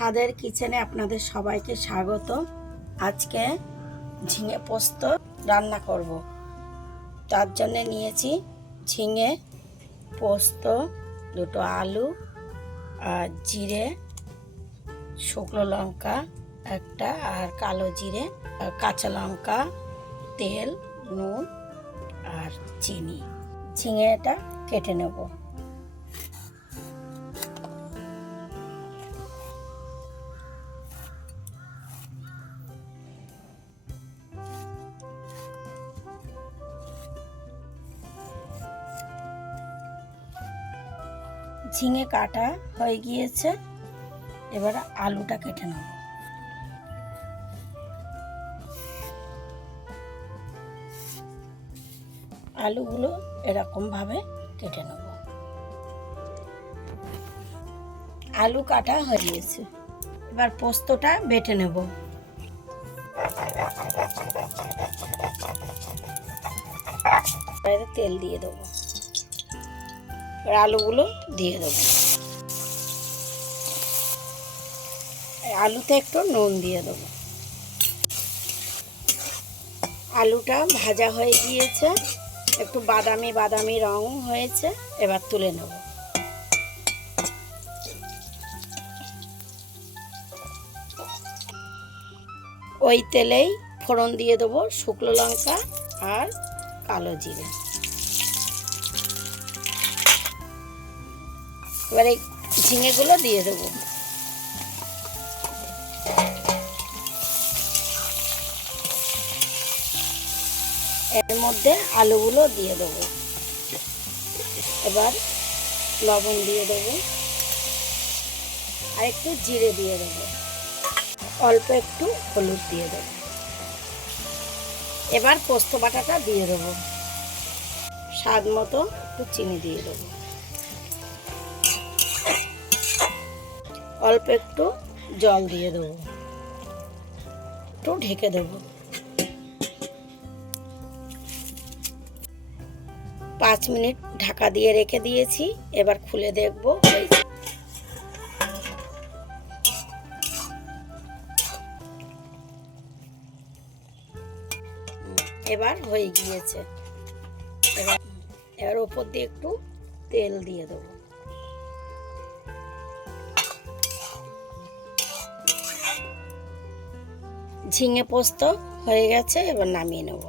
স্বাদের কিচেনে আপনাদের সবাইকে স্বাগত। আজকে ঝিঙে পোস্ত রান্না করব। তার জন্য নিয়েছি ঝিঙে, পোস্ত, দুটো আলু, আর জিরে, শুকনো লঙ্কা একটা, আর কালো জিরে, কাঁচা লঙ্কা, তেল, নুন আর চিনি। ঝিঙেটা কেটে নেব। ঝিঙে কাটা হয়ে গিয়েছে, এবার আলুটা কেটে নেব। আলুগুলো এরকম ভাবে কেটে নেব। আলু কাটা হয়ে গিয়েছে, এবার পোস্তটা বেটে নেব। তেল দিয়ে দেবো, আলুগুলো দিয়ে দেবো। আলুতে একটু নুন দিয়ে দেবো। আলুটা ভাজা হয়ে গিয়েছে, একটু বাদামি বাদামি রং হয়েছে, এবার তুলে নেব। ওই তেলেই ফোড়ন দিয়ে দেবো শুকনো লঙ্কা আর কালো জিরে। এবারে ঝিঙেগুলো দিয়ে দেবো। এর মধ্যে আলুগুলো দিয়ে দেবো। এবার লবণ দিয়ে দেবো আর একটু জিরে দিয়ে দেবো, অল্প একটু হলুদ দিয়ে দেবো। এবার পোস্ত বাটাটা দিয়ে দেবো, স্বাদ মতো একটু চিনি দিয়ে দেবো, অল্প একটু জল দিয়ে দেবো, একটু ঢেকে দেবো। 5 মিনিট ঢাকা দিয়ে রেখে দিয়েছি, এবার খুলে দেখব। এবার হয়ে গিয়েছে। এবার ওপর দিয়ে একটু তেল দিয়ে দেবো। ঝিঙে পোস্ত হয়ে গেছে, এবার নামিয়ে নেব।